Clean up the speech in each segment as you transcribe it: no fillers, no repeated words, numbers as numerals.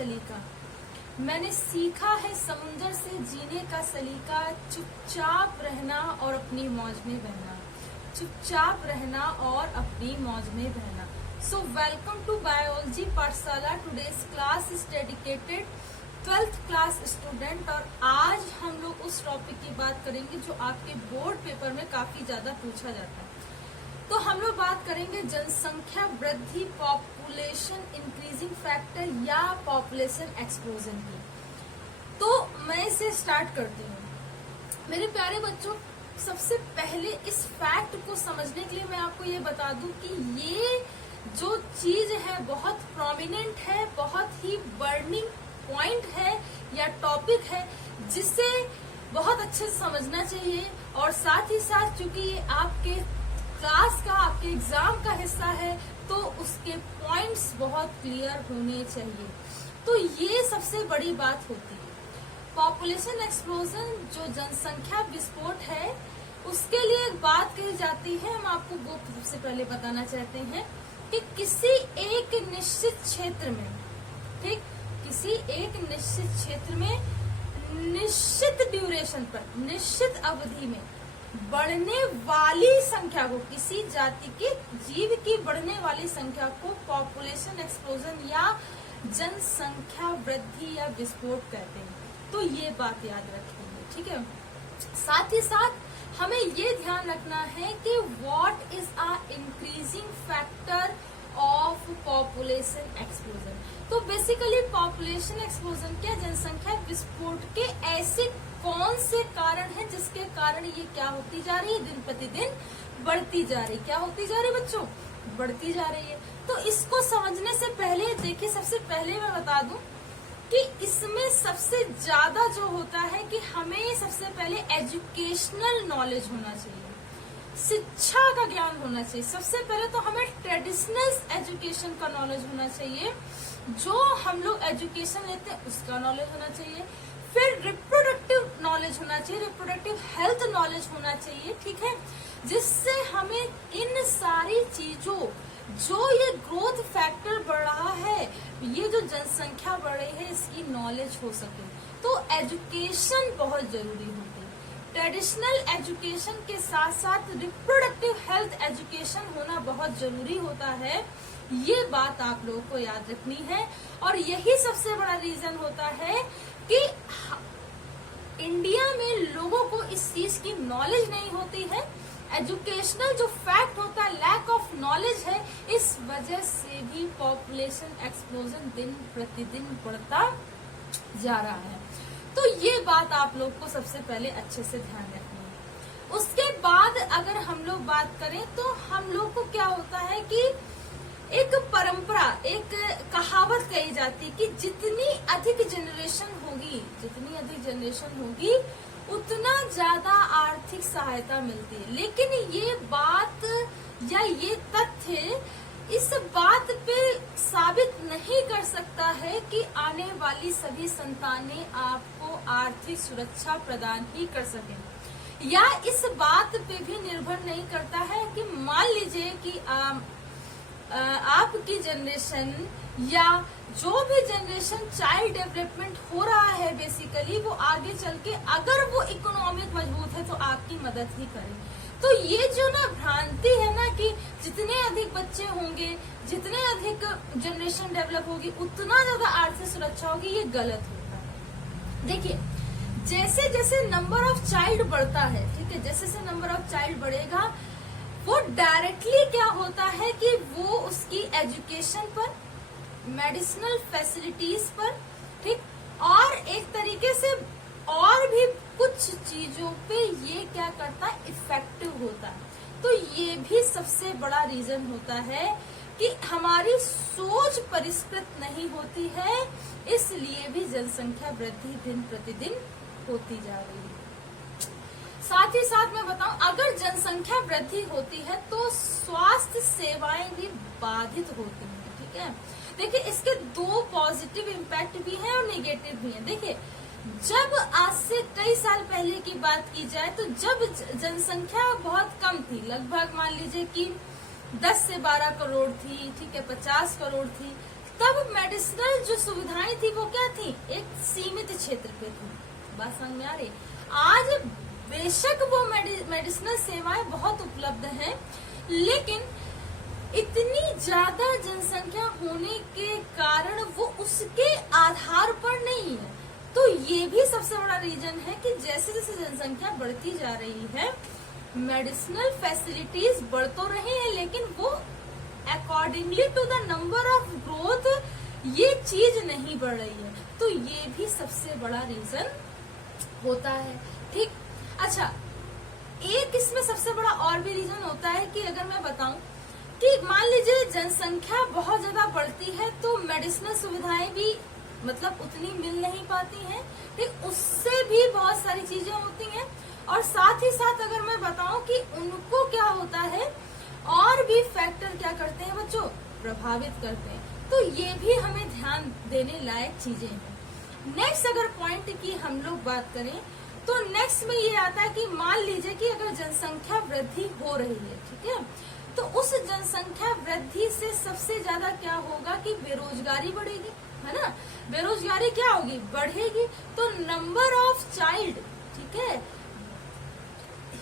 सलीका, मैंने सीखा है समुंदर से जीने का सलीका, चुपचाप रहना और अपनी मौज में बहना, चुपचाप रहना और अपनी मौज में बहना। सो वेलकम टू बायोलॉजी पाठशाला। Today's class is dedicated 12th class student, और आज हम लोग उस टॉपिक की बात करेंगे जो आपके बोर्ड पेपर में काफी ज्यादा पूछा जाता है। तो हम लोग बात करेंगे जनसंख्या वृद्धि, पॉपुलेशन इंक्रीजिंग फैक्टर या पॉपुलेशन एक्सप्लोजन की। तो मैं इसे स्टार्ट करती हूँ। मेरे प्यारे बच्चों, सबसे पहले इस फैक्ट को समझने के लिए मैं आपको ये बता दूं कि ये जो चीज है बहुत प्रोमिनेंट है, बहुत ही बर्निंग पॉइंट है या टॉपिक है, जिसे बहुत अच्छे से समझना चाहिए। और साथ ही साथ चूंकि ये आपके क्लास का, आपके एग्जाम का हिस्सा है, तो उसके पॉइंट्स बहुत क्लियर होने चाहिए। तो ये सबसे बड़ी बात होती है। पॉपुलेशन एक्सप्लोजन जो जनसंख्या विस्फोट है, उसके लिए एक बात कही जाती है। हम आपको वो सबसे पहले बताना चाहते हैं कि किसी एक निश्चित क्षेत्र में, ठीक, किसी एक निश्चित क्षेत्र में निश्चित ड्यूरेशन पर, निश्चित अवधि में बढ़ने वाली संख्या को, किसी जाति के जीव की बढ़ने वाली संख्या को पॉपुलेशन एक्सप्लोजन या जनसंख्या वृद्धि या विस्फोट कहते हैं। तो ये बात याद रखेंगे, ठीक है। साथ ही साथ हमें ये ध्यान रखना है कि what is a increasing factor of population explosion. तो बेसिकली पॉपुलेशन एक्सप्लोजन क्या, जनसंख्या विस्फोट के ऐसे कौन से कारण हैं जिसके कारण ये क्या होती जा रही है, दिन प्रतिदिन बढ़ती जा रही। क्या होती जा रही बच्चों? बढ़ती जा रही है। तो इसको समझने से पहले देखिए, सबसे पहले मैं बता दूं कि इसमें सबसे ज्यादा जो होता है कि हमें सबसे पहले एजुकेशनल नॉलेज होना चाहिए, शिक्षा का ज्ञान होना चाहिए। सबसे पहले तो हमें ट्रेडिशनल एजुकेशन का नॉलेज होना चाहिए, जो हम लोग एजुकेशन लेते हैं उसका नॉलेज होना चाहिए। फिर रिप्रोडक्टिव नॉलेज होना चाहिए, रिप्रोडक्टिव हेल्थ नॉलेज होना चाहिए, ठीक है, जिससे हमें इन सारी चीजों, जो ये ग्रोथ फैक्टर बढ़ रहा है, ये जो जनसंख्या बढ़ रही है, इसकी नॉलेज हो सके। तो एजुकेशन बहुत जरूरी होती है। ट्रेडिशनल एजुकेशन के साथ साथ रिप्रोडक्टिव हेल्थ एजुकेशन होना बहुत जरूरी होता है। ये बात आप लोगों को याद रखनी है। और यही सबसे बड़ा रीजन होता है कि इंडिया में लोगों को इस चीज की नॉलेज नहीं होती है। एजुकेशनल जो फैक्ट होता है, लैक ऑफ नॉलेज है, इस वजह से भी पॉपुलेशन एक्सप्लोजन दिन प्रतिदिन बढ़ता जा रहा है। तो ये बात आप लोग को सबसे पहले अच्छे से ध्यान रखनी है। उसके बाद अगर हम लोग बात करें तो हम लोग को क्या होता है कि एक परंपरा, एक कहावत कही जाती है कि जितनी अधिक जनरेशन होगी उतना ज्यादा आर्थिक सहायता मिलती है। लेकिन ये बात या ये तथ्य इस बात पे साबित नहीं कर सकता है कि आने वाली सभी संतानें आपको आर्थिक सुरक्षा प्रदान ही कर सकें, या इस बात पे भी निर्भर नहीं करता है कि मान लीजिए कि आपकी जनरेशन या जो भी जनरेशन चाइल्ड डेवलपमेंट हो रहा है, बेसिकली वो आगे चल के अगर वो इकोनॉमिक मजबूत है तो आपकी मदद ही करे। तो ये जो ना भ्रांति है ना कि जितने अधिक बच्चे होंगे, जितने अधिक जनरेशन डेवलप होगी, उतना ज्यादा आर्थिक सुरक्षा होगी, ये गलत होता है। देखिए, जैसे जैसे नंबर ऑफ चाइल्ड बढ़ता है, ठीक है, जैसे जैसे नंबर ऑफ चाइल्ड बढ़ेगा, वो डायरेक्टली क्या होता है कि वो उसकी एजुकेशन पर, मेडिसिनल फैसिलिटीज पर, ठीक, और एक तरीके से और भी कुछ चीजों पे ये क्या करता है, इफेक्टिव होता है। तो ये भी सबसे बड़ा रीजन होता है कि हमारी सोच परिष्कृत नहीं होती है, इसलिए भी जनसंख्या वृद्धि दिन प्रतिदिन होती जा रही है। साथ ही साथ मैं बताऊं, अगर जनसंख्या वृद्धि होती है तो स्वास्थ्य सेवाएं भी बाधित होती हैं, ठीक है। देखिए, इसके दो पॉजिटिव इम्पैक्ट भी हैं और नेगेटिव भी हैं। देखिए, जब आज से कई साल पहले की बात की जाए तो जब जनसंख्या बहुत कम थी, लगभग मान लीजिए कि 10 से 12 करोड़ थी, ठीक है, 50 करोड़ थी, तब मेडिसिनल जो सुविधाएं थी वो क्या थी, एक सीमित क्षेत्र पे थी। बात समझ में आ रही। आज बेशक वो मेडिसिनल सेवाएं बहुत उपलब्ध हैं, लेकिन इतनी ज्यादा जनसंख्या होने के कारण वो उसके आधार पर नहीं है। तो ये भी सबसे बड़ा रीजन है कि जैसे जैसे जनसंख्या बढ़ती जा रही है, मेडिसिनल फैसिलिटीज बढ़ तो रही है, लेकिन वो accordingly to the number of growth ये चीज नहीं बढ़ रही है। तो ये भी सबसे बड़ा रीजन होता है। ठीक, अच्छा, एक इसमें सबसे बड़ा और भी रीजन होता है कि अगर मैं बताऊं कि मान लीजिए जनसंख्या बहुत ज्यादा बढ़ती है तो मेडिसिनल सुविधाएं भी मतलब उतनी मिल नहीं पाती हैं। ठीक, उससे भी बहुत सारी चीजें होती हैं। और साथ ही साथ अगर मैं बताऊं कि उनको क्या होता है, और भी फैक्टर क्या करते हैं बच्चों, प्रभावित करते हैं। तो ये भी हमें ध्यान देने लायक चीजें हैं। नेक्स्ट अगर पॉइंट की हम लोग बात करें तो नेक्स्ट में ये आता है कि मान लीजिए कि अगर जनसंख्या वृद्धि हो रही है, ठीक है, तो उस जनसंख्या वृद्धि से सबसे ज्यादा क्या होगा कि बेरोजगारी बढ़ेगी, है ना। बेरोजगारी क्या होगी, बढ़ेगी। तो नंबर ऑफ चाइल्ड, ठीक है,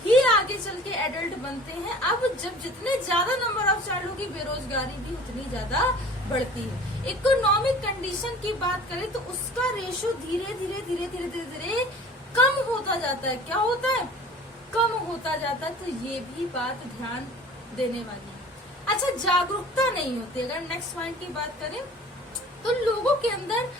ही आगे चल के एडल्ट बनते हैं। अब जब जितने ज्यादा नंबर ऑफ चाइल्ड होगी, बेरोजगारी भी उतनी ज्यादा बढ़ती है। इकोनॉमिक कंडीशन की बात करें तो उसका रेशो धीरे धीरे धीरे धीरे धीरे धीरे कम होता जाता है। क्या होता है, कम होता जाता है। तो ये भी बात ध्यान देने वाली है। अच्छा, जागरूकता नहीं होती। अगर नेक्स्ट पॉइंट की बात करें तो लोगों के अंदर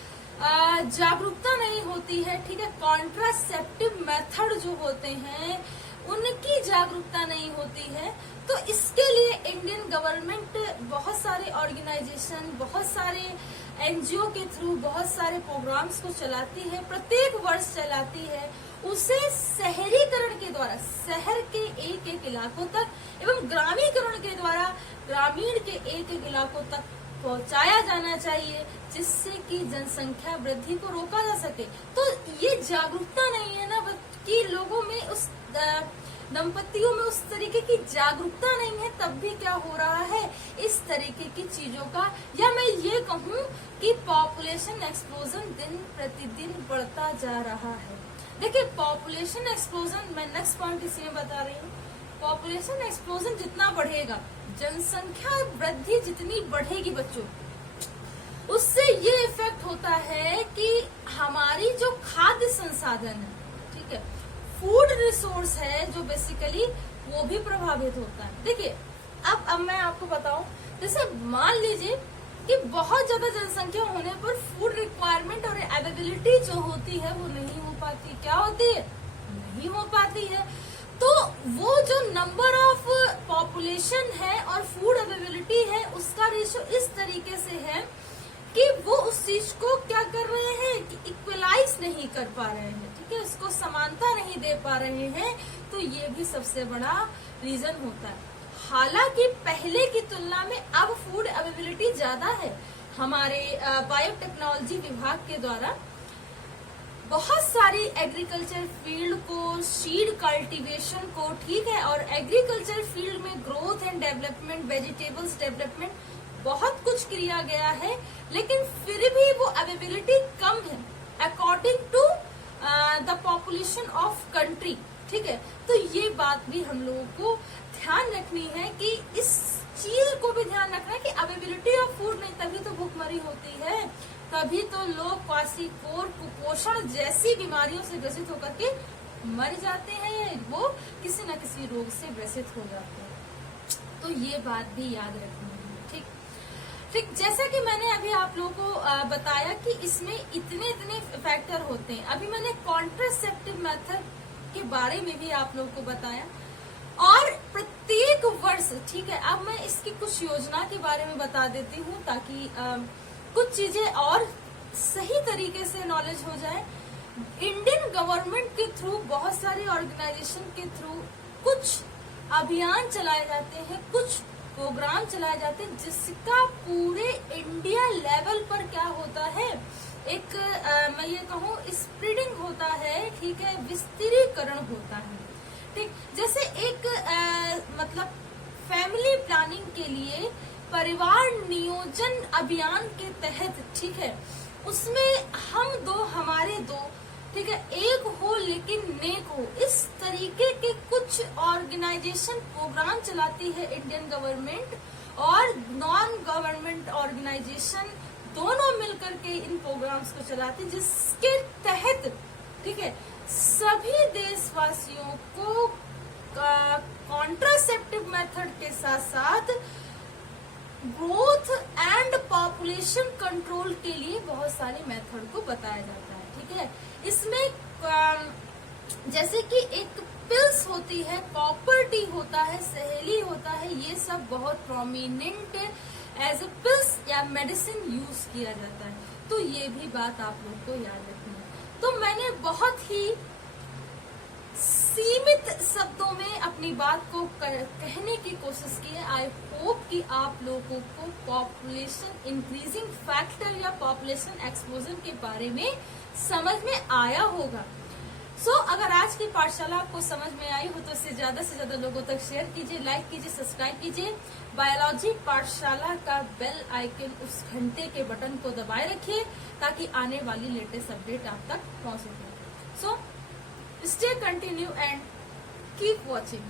जागरूकता नहीं होती है, ठीक है। कॉन्ट्रासेप्टिव मेथड जो होते हैं उनकी जागरूकता नहीं होती है। तो इसके लिए इंडियन गवर्नमेंट बहुत सारे ऑर्गेनाइजेशन, बहुत सारे एनजीओ के थ्रू बहुत सारे प्रोग्राम्स को चलाती है, प्रत्येक वर्ष चलाती है। उसे शहरीकरण के द्वारा शहर के एक एक इलाकों तक एवं ग्रामीकरण के द्वारा ग्रामीण के एक एक इलाकों तक पहुंचाया जाना चाहिए, जिससे कि जनसंख्या वृद्धि को रोका जा सके। तो ये जागरूकता नहीं है ना कि लोगों में, उस दंपतियों में उस तरीके की जागरूकता नहीं है, तब भी क्या हो रहा है, इस तरीके की चीजों का, या मैं ये कहूँ कि पॉपुलेशन एक्सप्लोजन दिन प्रतिदिन बढ़ता जा रहा है। देखिए, पॉपुलेशन एक्सप्लोजन, मैं नेक्स्ट पॉइंट इसी में बता रही हूँ। पॉपुलेशन एक्सप्लोजन जितना बढ़ेगा, जनसंख्या वृद्धि जितनी बढ़ेगी बच्चों, उससे ये इफेक्ट होता है कि हमारी जो खाद्य संसाधन है, ठीक है, फूड रिसोर्स है जो बेसिकली, वो भी प्रभावित होता है। देखिए, अब मैं आपको बताऊं, जैसे मान लीजिए कि बहुत ज्यादा जनसंख्या होने पर फूड रिक्वायरमेंट और अवेलेबिलिटी जो होती है वो नहीं हो पाती। क्या होती है, नहीं हो पाती है। तो वो जो नंबर ऑफ पॉपुलेशन है और फूड अवेलेबिलिटी है, उसका रेशो इस तरीके से है कि वो उस चीज को क्या कर रहे हैं कि इक्वलाइज नहीं कर पा रहे हैं, ठीक है, उसको समानता नहीं दे पा रहे हैं। तो ये भी सबसे बड़ा रीजन होता है। हालांकि पहले की तुलना में अब फूड अवेलेबिलिटी ज्यादा है। हमारे बायोटेक्नोलॉजी विभाग के द्वारा बहुत सारी एग्रीकल्चर फील्ड को, सीड कल्टीवेशन को, ठीक है, और एग्रीकल्चर फील्ड में growth and development, vegetables development, बहुत कुछ किया गया है, लेकिन फिर भी वो अवेलेबिलिटी कम है according to the population of country, ठीक है। तो ये बात भी हम लोगों को ध्यान रखनी है कि इस चीज को भी ध्यान रखना है कि अवेलेबिलिटी ऑफ फूड नहीं, तभी तो भूखमरी होती है, तभी तो लोग क्वाशीकोर, कुपोषण जैसी बीमारियों से ग्रसित होकर के मर जाते हैं, वो किसी न किसी रोग से ग्रसित हो जाते हैं। तो ये बात भी याद रखनी है, ठीक ठीक। जैसा कि मैंने अभी आप लोगों को बताया कि इसमें इतने फैक्टर होते हैं। अभी मैंने कॉन्ट्रासेप्टिव मेथड के बारे में भी आप लोगों को बताया, और प्रत्येक वर्ष, ठीक है, अब मैं इसकी कुछ योजना के बारे में बता देती हूँ ताकि कुछ चीजें और सही तरीके से नॉलेज हो जाए। इंडियन गवर्नमेंट के थ्रू, बहुत सारी ऑर्गेनाइजेशन के थ्रू कुछ अभियान चलाए जाते हैं, कुछ प्रोग्राम चलाए जाते हैं, जिसका पूरे इंडिया लेवल पर क्या होता है, एक मैं ये कहूँ स्प्रेडिंग होता है, ठीक है, विस्तारीकरण होता है, ठीक। जैसे एक मतलब फैमिली प्लानिंग के लिए परिवार नियोजन अभियान के तहत, ठीक है, उसमें हम दो हमारे दो, ठीक है, एक हो लेकिन नेक हो, इस तरीके के कुछ ऑर्गेनाइजेशन प्रोग्राम चलाती है इंडियन गवर्नमेंट, और नॉन गवर्नमेंट ऑर्गेनाइजेशन दोनों मिलकर के इन प्रोग्राम्स को चलाती, जिसके तहत, ठीक है, सभी देशवासियों को कॉन्ट्रासेप्टिव मेथड के साथ साथ ग्रोथ एंड पॉपुलेशन कंट्रोल के लिए बहुत सारे मेथड को बताया जाता है, ठीक है। इसमें जैसे कि एक पिल्स होती है, कॉपर टी होता है, सहेली होता है, ये सब बहुत प्रोमिनेंट एज ए पिल्स या मेडिसिन यूज किया जाता है। तो ये भी बात आप लोग को याद रखनी है। तो मैंने बहुत ही सीमित शब्दों में अपनी बात को कहने की कोशिश की है। आई होप कि आप लोगों को पॉपुलेशन इंक्रीजिंग फैक्टर या पॉपुलेशन एक्सप्लोजन के बारे में समझ में आया होगा। अगर आज की पाठशाला आपको समझ में आई हो तो इसे ज्यादा से ज्यादा लोगों तक शेयर कीजिए, लाइक कीजिए, सब्सक्राइब कीजिए। बायोलॉजी पाठशाला का बेल आइकन, उस घंटे के बटन को दबाए रखिए ताकि आने वाली लेटेस्ट अपडेट आप तक पहुंच सके। Stay continue and keep watching.